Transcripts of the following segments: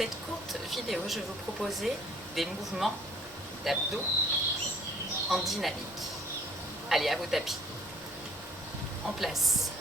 cette courte vidéo, je vais vous proposer des mouvements d'abdos en dynamique. Allez, à vos tapis. On place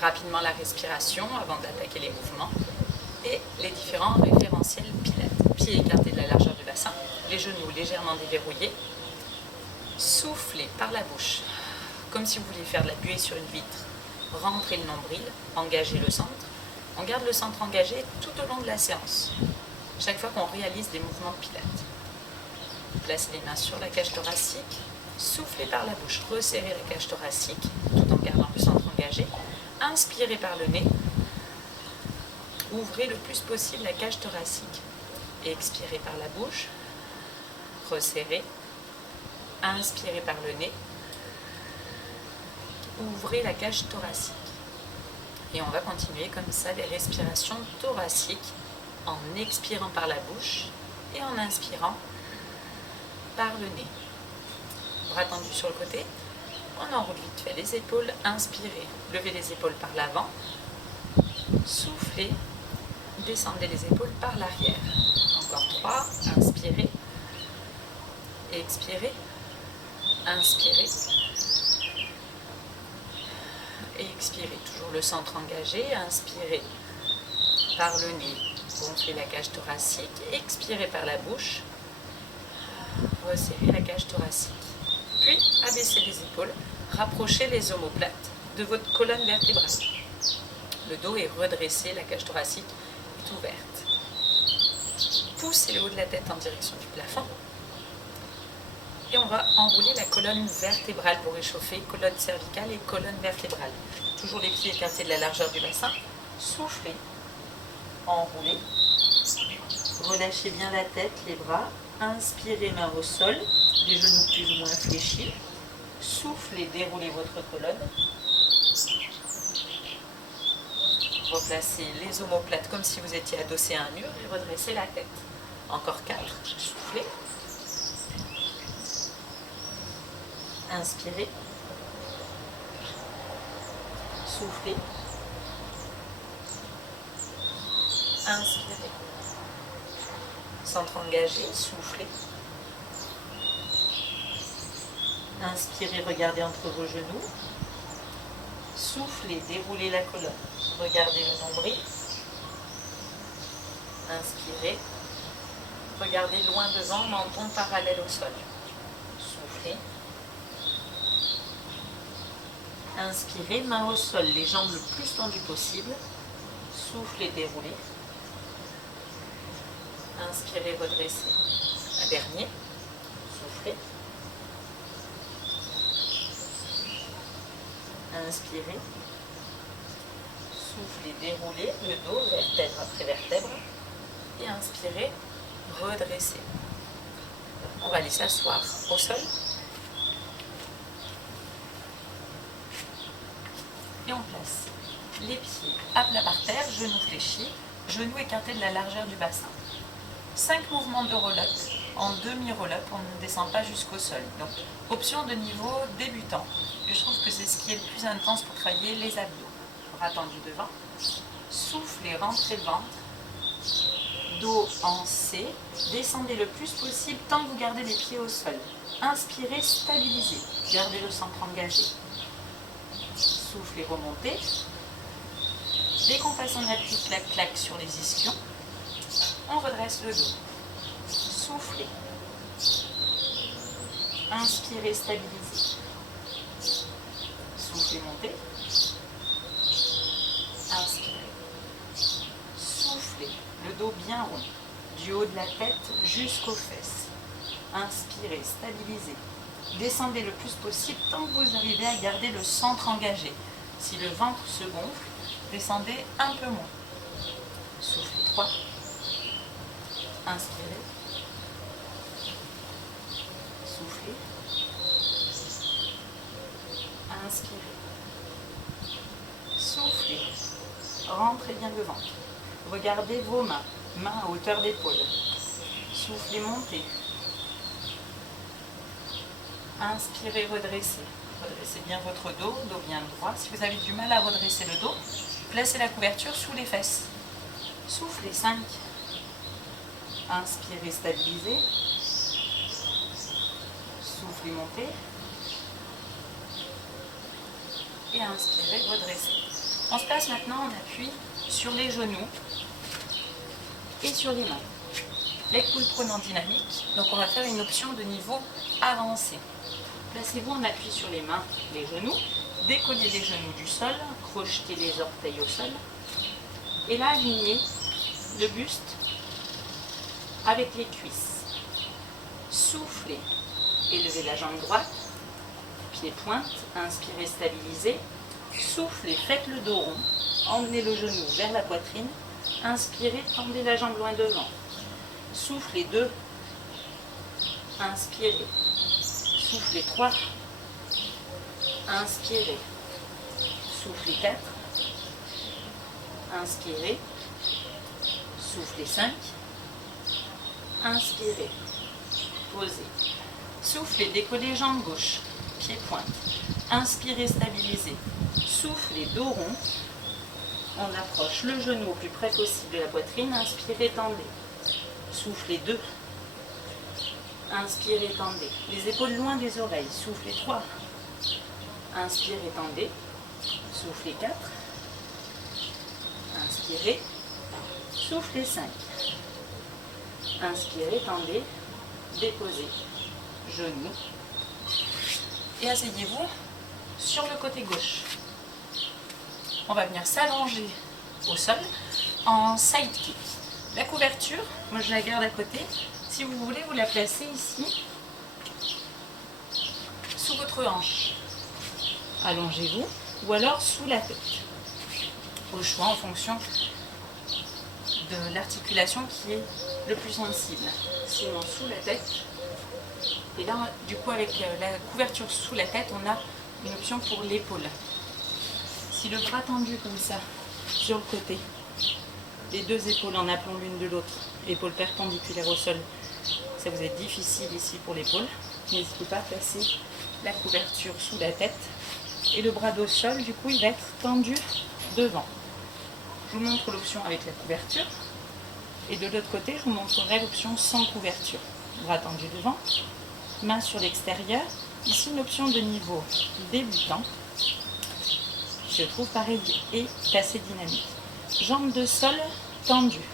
rapidement la respiration avant d'attaquer les mouvements et les différents référentiels pilates. Pieds écartés de la largeur du bassin, les genoux légèrement déverrouillés. Soufflez par la bouche, comme si vous vouliez faire de la buée sur une vitre. Rentrez le nombril, engagez le centre. On garde le centre engagé tout au long de la séance, chaque fois qu'on réalise des mouvements de pilates. Placez les mains sur la cage thoracique, soufflez par la bouche, resserrez la cage thoracique tout en gardant le centre engagé. Inspirez par le nez, ouvrez le plus possible la cage thoracique. Expirez par la bouche, resserrez. Inspirez par le nez, ouvrez la cage thoracique. Et on va continuer comme ça les respirations thoraciques en expirant par la bouche et en inspirant par le nez. Bras tendus sur le côté, on enroule vite fait les épaules, inspirez, levez les épaules par l'avant, soufflez, descendez les épaules par l'arrière. Encore 3, inspirez, expirez, inspirez, et expirez, toujours le centre engagé, inspirez par le nez, gonflez la cage thoracique, expirez par la bouche, resserrez la cage thoracique. Puis, abaissez les épaules, rapprochez les omoplates de votre colonne vertébrale. Le dos est redressé, la cage thoracique est ouverte. Poussez le haut de la tête en direction du plafond. Et on va enrouler la colonne vertébrale pour réchauffer, colonne cervicale et colonne vertébrale. Toujours les pieds écartés de la largeur du bassin. Soufflez, enroulez. Relâchez bien la tête, les bras. Inspirez, main au sol, les genoux plus ou moins fléchis. Soufflez, déroulez votre colonne. Replacez les omoplates comme si vous étiez adossé à un mur et redressez la tête. Encore 4, soufflez. Inspirez. Soufflez. Inspirez. Centre engagé, soufflez. Inspirez, regardez entre vos genoux. Soufflez, déroulez la colonne. Regardez le nombril. Inspirez. Regardez loin devant, menton parallèle au sol. Soufflez. Inspirez, main au sol, les jambes le plus tendues possible. Soufflez, déroulez. Inspirez, redressez. Un dernier. Soufflez. Inspirez. Soufflez, déroulez le dos, vertèbre après vertèbre. Et inspirez, redressez. On va aller s'asseoir au sol. Et on place les pieds à plat par terre, genoux fléchis, genoux écartés de la largeur du bassin. 5 mouvements de roll-up. En demi-roll-up, on ne descend pas jusqu'au sol. Donc, option de niveau débutant. Et je trouve que c'est ce qui est le plus intense pour travailler les abdos. Bras tendus devant. Soufflez, rentrez le ventre. Dos en C. Descendez le plus possible tant que vous gardez les pieds au sol. Inspirez, stabilisez. Gardez le centre engagé. Soufflez, remontez. Dès qu'on passe en appui, clac-clac sur les ischions, on redresse le dos. Soufflez. Inspirez, stabilisez. Soufflez, montez. Inspirez. Soufflez, le dos bien rond, du haut de la tête jusqu'aux fesses. Inspirez, stabilisez. Descendez le plus possible tant que vous arrivez à garder le centre engagé. Si le ventre se gonfle, descendez un peu moins. Soufflez 3. Inspirez. Soufflez. Inspirez. Soufflez. Rentrez bien le ventre. Regardez vos mains. Mains à hauteur d'épaule. Soufflez, montez. Inspirez, redressez. Redressez bien votre dos, dos bien droit. Si vous avez du mal à redresser le dos, placez la couverture sous les fesses. Soufflez, 5, Inspirez, stabilisez. Soufflez, montez. Et inspirez, redressez. On se place maintenant en appui sur les genoux et sur les mains. L'épaule prenant dynamique, donc on va faire une option de niveau avancé. Placez-vous en appui sur les mains, les genoux, décollez les genoux du sol, crochetez les orteils au sol, et là alignez le buste avec les cuisses. Soufflez, élevez la jambe droite, pied pointe, inspirez, stabilisez, soufflez, faites le dos rond, emmenez le genou vers la poitrine, inspirez, tendez la jambe loin devant. Soufflez 2, inspirez, soufflez 3, inspirez, soufflez 4, inspirez, soufflez 5, inspirez, posez, soufflez, décollez jambe gauche, pied pointe, inspirez, stabilisez, soufflez, dos rond, on approche le genou au plus près possible de la poitrine, inspirez, tendez. Soufflez 2. Inspirez, tendez. Les épaules loin des oreilles. Soufflez 3. Inspirez, tendez. Soufflez 4. Inspirez. Soufflez 5. Inspirez, tendez. Déposez. Genoux. Et asseyez-vous sur le côté gauche. On va venir s'allonger au sol en side kick. La couverture, moi je la garde à côté. Si vous voulez, vous la placez ici, sous votre hanche. Allongez-vous, ou alors sous la tête. Au choix, en fonction de l'articulation qui est le plus sensible. Sinon, sous la tête. Et là, du coup, avec la couverture sous la tête, on a une option pour l'épaule. Si le bras tendu comme ça, sur le côté, les deux épaules en appelant l'une de l'autre, épaules perpendiculaires au sol, ça vous est difficile ici pour l'épaule, n'hésitez pas à placer la couverture sous la tête et le bras au sol, du coup il va être tendu devant. Je vous montre l'option avec la couverture et de l'autre côté je vous montrerai l'option sans couverture. Bras tendu devant, main sur l'extérieur, ici une option de niveau débutant, je trouve pareil et assez dynamique. Jambes de sol tendues.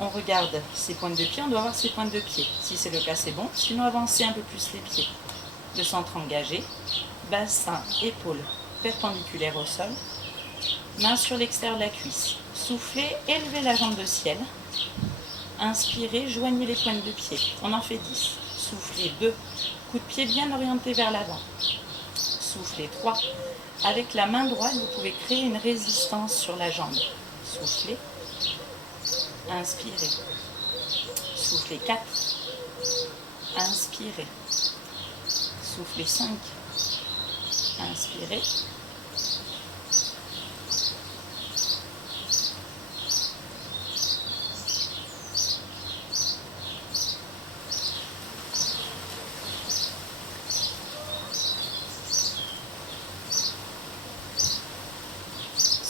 On regarde ses pointes de pied, on doit avoir ses pointes de pied. Si c'est le cas, c'est bon. Sinon, avancez un peu plus les pieds. Le centre engagé. Bassin, épaules perpendiculaires au sol. Main sur l'extérieur de la cuisse. Soufflez, élevez la jambe de ciel. Inspirez, joignez les pointes de pied. On en fait 10. Soufflez 2. Coup de pied bien orienté vers l'avant. Soufflez 3. Avec la main droite, vous pouvez créer une résistance sur la jambe. Soufflez. Inspirez. Soufflez 4. Inspirez. Soufflez 5. Inspirez.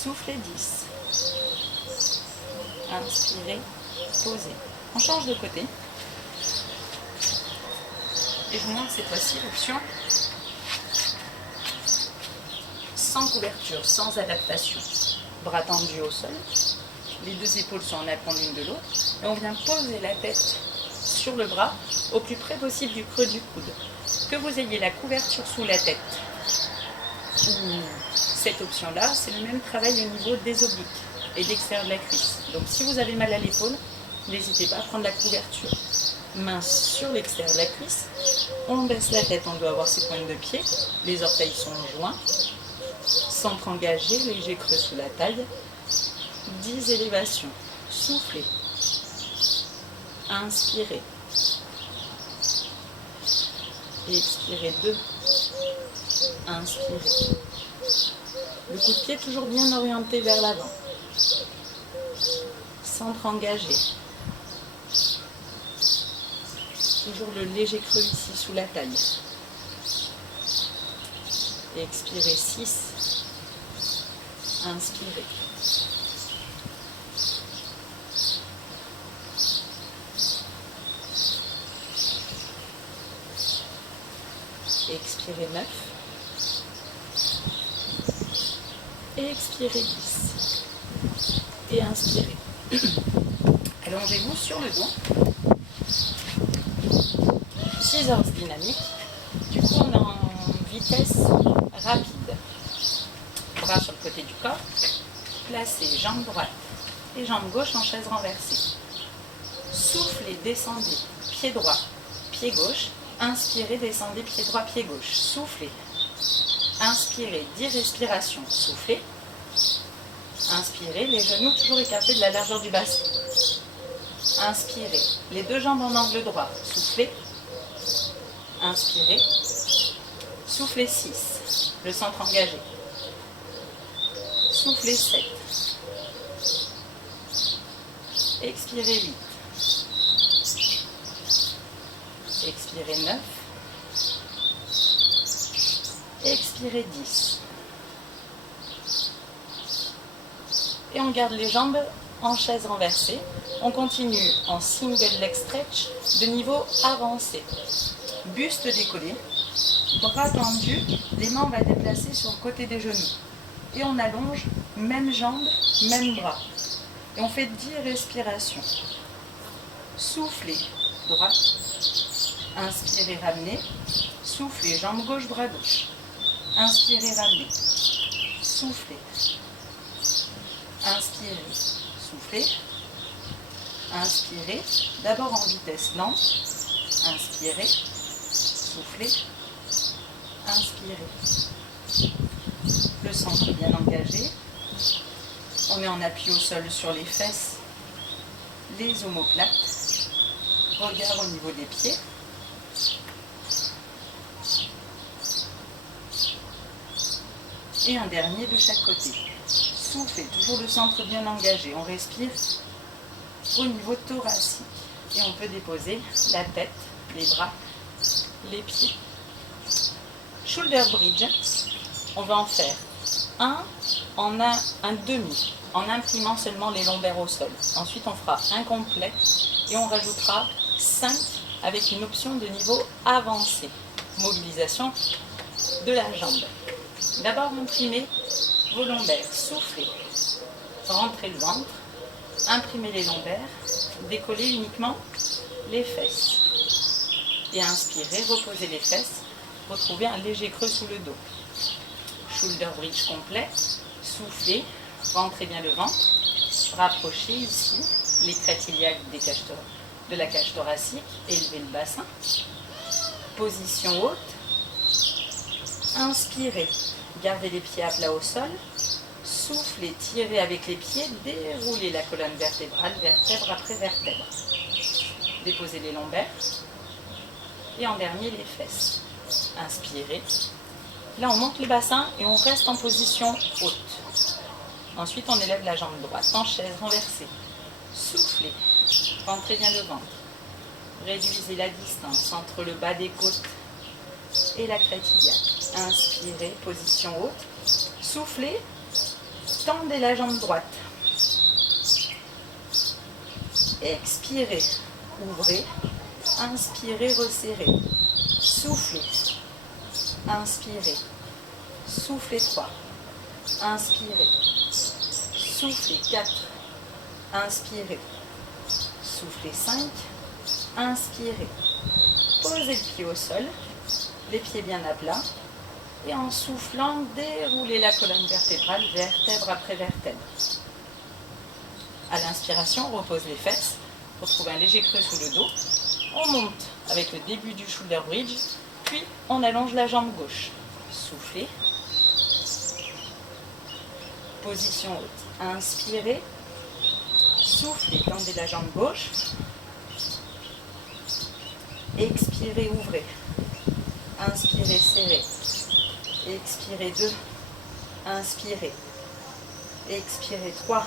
Soufflez 10. Inspirez, posez. On change de côté. Et je vous montre cette fois-ci l'option sans couverture, sans adaptation. Bras tendus au sol. Les deux épaules sont en appelant l'une de l'autre. Et on vient poser la tête sur le bras au plus près possible du creux du coude. Que vous ayez la couverture sous la tête ou cette option-là, c'est le même travail au niveau des obliques et de l'extérieur de la cuisse. Donc si vous avez mal à l'épaule, n'hésitez pas à prendre la couverture. Main sur l'extérieur de la cuisse, on baisse la tête, on doit avoir ses pointes de pied, les orteils sont joints, centre engagé, léger creux sous la taille, 10 élévations. Soufflez, inspirez, expirez 2, inspirez. Le coup de pied toujours bien orienté vers l'avant. Centre engagé. Toujours le léger creux ici sous la taille. Expirez 6. Inspirez. Expirez 9. Expirez 10. Et inspirez. Allongez-vous sur le dos. 6 heures dynamiques. Du coup, on est en vitesse rapide. Bras sur le côté du corps. Placez jambe droite et jambe gauche en chaise renversée. Soufflez, descendez, pied droit, pied gauche. Inspirez, descendez, pied droit, pied gauche. Soufflez. Inspirez, 10 respirations. Soufflez. Inspirez, les genoux toujours écartés de la largeur du bassin. Inspirez, les deux jambes en angle droit. Soufflez. Inspirez. Soufflez 6, le centre engagé. Soufflez 7. Expirez 8. Expirez 9. Expirez 10. Et on garde les jambes en chaise renversée. On continue en single leg stretch de niveau avancé. Buste décollé, bras tendus, les mains on va déplacer sur le côté des genoux. Et on allonge, même jambe, même bras. Et on fait 10 respirations. Soufflez, droite. Inspirez, ramenez. Soufflez, jambe gauche, bras gauche. Inspirez, ramenez. Soufflez. Inspirez, soufflez. Inspirez, d'abord en vitesse lente. Inspirez, soufflez. Inspirez. Le centre bien engagé. On est en appui au sol sur les fesses, les omoplates. Regard au niveau des pieds. Et un dernier de chaque côté. Soufflez, toujours le centre bien engagé. On respire au niveau thoracique. Et on peut déposer la tête, les bras, les pieds. Shoulder bridge, on va en faire un demi, en imprimant seulement les lombaires au sol. Ensuite, on fera un complet et on rajoutera 5 avec une option de niveau avancé. Mobilisation de la jambe. D'abord, imprimez vos lombaires. Soufflez. Rentrez le ventre. Imprimez les lombaires. Décollez uniquement les fesses. Et inspirez, reposez les fesses. Retrouvez un léger creux sous le dos. Shoulder bridge complet. Soufflez. Rentrez bien le ventre. Rapprochez ici les crêtes iliaques de la cage thoracique. Élevez le bassin. Position haute. Inspirez. Gardez les pieds à plat au sol. Soufflez, tirez avec les pieds, déroulez la colonne vertébrale, vertèbre après vertèbre. Déposez les lombaires. Et en dernier, les fesses. Inspirez. Là, on monte le bassin et on reste en position haute. Ensuite, on élève la jambe droite en chaise renversée. Soufflez. Rentrez bien le ventre. Réduisez la distance entre le bas des côtes et la crête iliaque. Inspirez, position haute. Soufflez. Tendez la jambe droite. Expirez. Ouvrez. Inspirez, resserrez. Soufflez. Inspirez. Soufflez 3. Inspirez. Soufflez 4. Inspirez. Soufflez 5. Inspirez. Posez le pied au sol. Les pieds bien à plat. Et en soufflant, déroulez la colonne vertébrale, vertèbre après vertèbre. À l'inspiration, on repose les fesses. Retrouve un léger creux sous le dos. On monte avec le début du shoulder bridge. Puis, on allonge la jambe gauche. Soufflez. Position haute. Inspirez. Soufflez, tendez la jambe gauche. Expirez, ouvrez. Inspirez, serrez. Expirez 2. Inspirez. Expirez 3.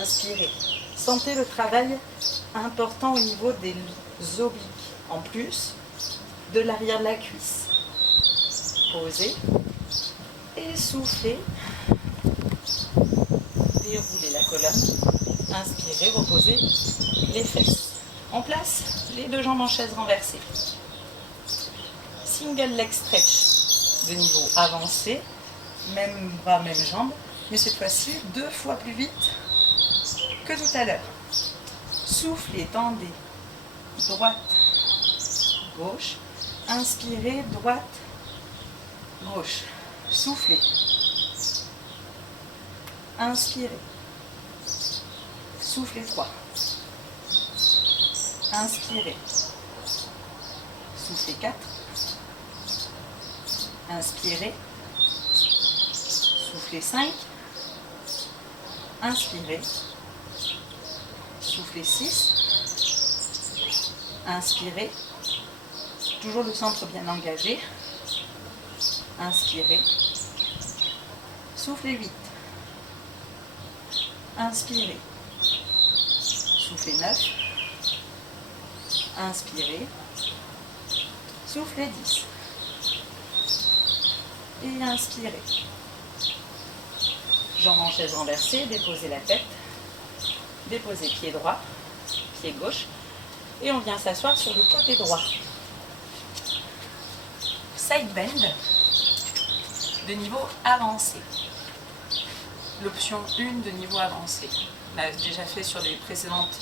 Inspirez. Sentez le travail important au niveau des obliques. En plus de l'arrière de la cuisse. Posez. Et soufflez. Déroulez la colonne. Inspirez, reposez les fesses. On place les deux jambes en chaise renversée. single leg stretch de niveau avancé, même bras, même jambes, mais cette fois-ci 2 fois plus vite que tout à l'heure. Soufflez, tendez, droite, gauche, inspirez, droite, gauche, soufflez, inspirez, soufflez 3, inspirez, soufflez 4, inspirez, soufflez 5, inspirez, soufflez 6, inspirez, toujours le centre bien engagé, inspirez, soufflez 8, inspirez, soufflez 9, inspirez, soufflez 10 et inspirez. Jambes en chaise renversée, déposez la tête, déposez pied droit, pied gauche et on vient s'asseoir sur le côté droit. Side bend de niveau avancé. L'option 1 de niveau avancé. On l'a déjà fait sur les précédentes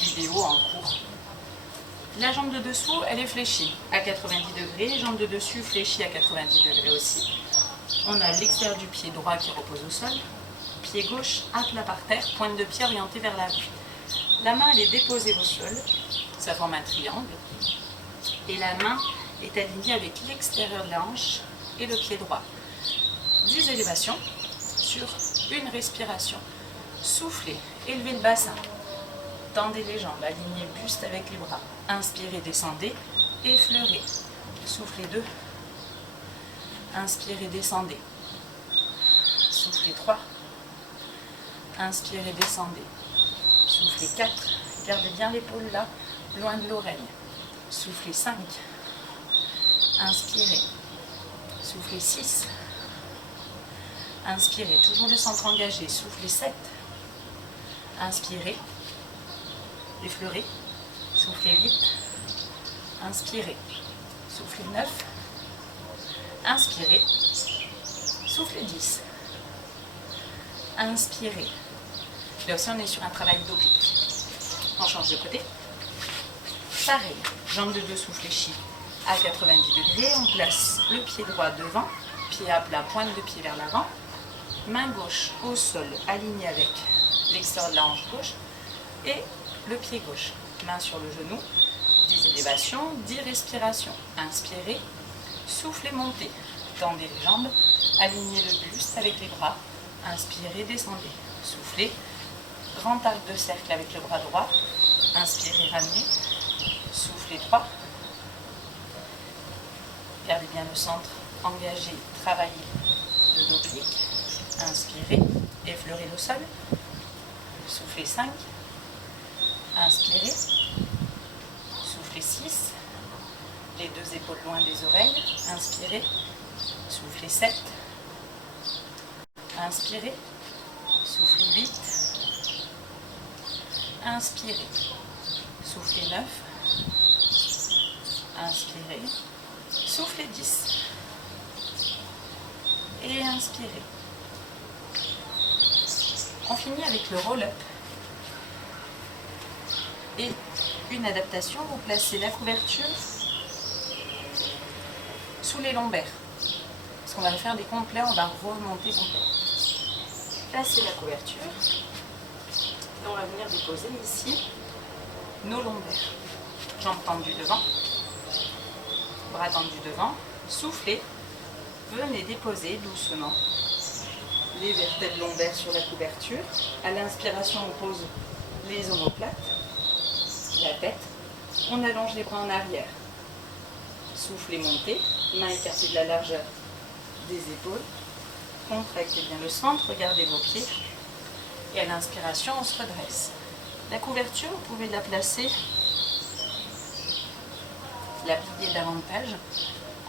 vidéos en cours. La jambe de dessous, elle est fléchie à 90 degrés, jambe de dessus fléchie à 90 degrés aussi. On a l'extérieur du pied droit qui repose au sol, pied gauche à plat par terre, pointe de pied orientée vers l'avant. La main elle est déposée au sol, ça forme un triangle, et la main est alignée avec l'extérieur de la hanche et le pied droit. 10 élévations sur une respiration. Soufflez, élevez le bassin, tendez les jambes, alignez le buste avec les bras. Inspirez, descendez, effleurez. Soufflez 2. Inspirez, descendez. Soufflez 3. Inspirez, descendez. Soufflez 4. Gardez bien l'épaule là, loin de l'oreille. Soufflez 5. Inspirez. Soufflez 6. Inspirez, toujours le centre engagé. Soufflez 7. Inspirez. Effleurez. Soufflez 8. Inspirez. Soufflez 9. Inspirez. Soufflez 10. Inspirez. Là aussi, on est sur un travail d'oblique. On change de côté. Pareil, jambe de dessous fléchie à 90 degrés. On place le pied droit devant, pied à plat, pointe de pied vers l'avant. Main gauche au sol, alignée avec l'extérieur de la hanche gauche. Et le pied gauche, main sur le genou. 10 élévations, 10 respirations. Inspirez, soufflez, montez. Tendez les jambes, alignez le buste avec les bras. Inspirez, descendez. Soufflez, grand arc de cercle avec le bras droit. Inspirez, ramenez. Soufflez 3. Gardez bien le centre engagé, travaillez de l'oblique. Inspirez, effleurez le sol. Soufflez 5. Inspirez. Soufflez 6. Les 2 épaules loin des oreilles. Inspirez. Soufflez 7. Inspirez. Soufflez 8. Inspirez. Soufflez 9. Inspirez. Soufflez 10. Et inspirez. On finit avec le roll-up. Et une adaptation, vous placez la couverture sous les lombaires. Parce qu'on va faire des complets, on va remonter complet. Placez la couverture. Et on va venir déposer ici nos lombaires. Jambes tendues devant. Bras tendus devant. Soufflez. Venez déposer doucement les vertèbres lombaires sur la couverture. À l'inspiration, on pose les omoplates, la tête. On allonge les bras en arrière. Soufflez, montez. Mains écartées de la largeur des épaules. Contractez bien le centre, regardez vos pieds. Et à l'inspiration, on se redresse. La couverture, vous pouvez la placer, la plier davantage,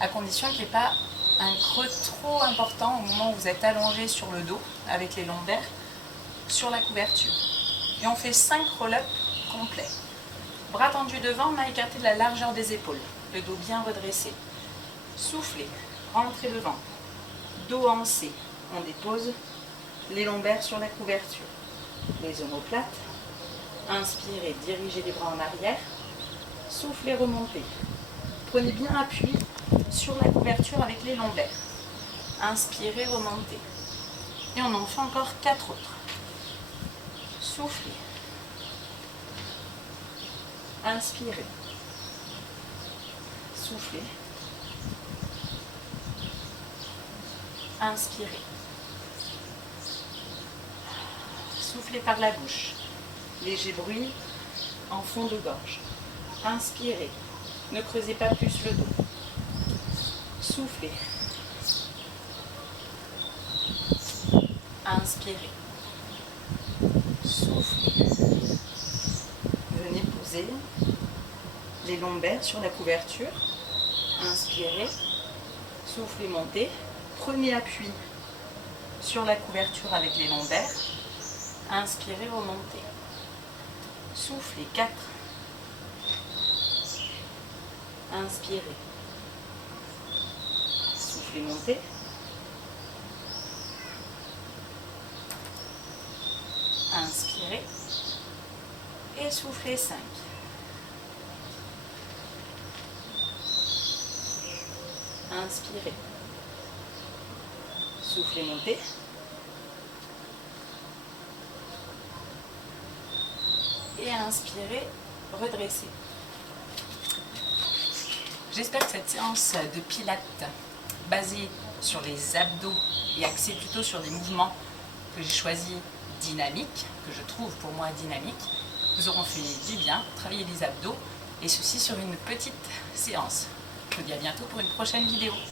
à condition qu'il n'y ait pas un creux trop important au moment où vous êtes allongé sur le dos, avec les lombaires, sur la couverture. Et on fait 5 roll-up complets. Bras tendus devant, mains écartées de la largeur des épaules, le dos bien redressé. Soufflez, rentrez le ventre. Dos en C, on dépose les lombaires sur la couverture. Les omoplates. Inspirez, dirigez les bras en arrière. Soufflez, remontez. Prenez bien appui sur la couverture avec les lombaires. Inspirez, remontez. Et on en fait encore 4 autres. Soufflez. Inspirez. Soufflez. Inspirez. Soufflez par la bouche. Léger bruit en fond de gorge. Inspirez. Ne creusez pas plus le dos. Soufflez. Inspirez. Soufflez. Venez poser les lombaires sur la couverture. Inspirez. Soufflez, montez. Prenez appui sur la couverture avec les lombaires. Inspirez, remontez. Soufflez, 4. Inspirez. Soufflez, montez. Inspirez. Et soufflez, 5. Inspirez. Soufflez, montez. Et inspirez, redressez. J'espère que cette séance de pilates basée sur les abdos et axée plutôt sur des mouvements que j'ai choisis dynamiques, que je trouve pour moi dynamiques, vous auront fait du bien, travailler les abdos, et ceci sur une petite séance. Je vous dis à bientôt pour une prochaine vidéo.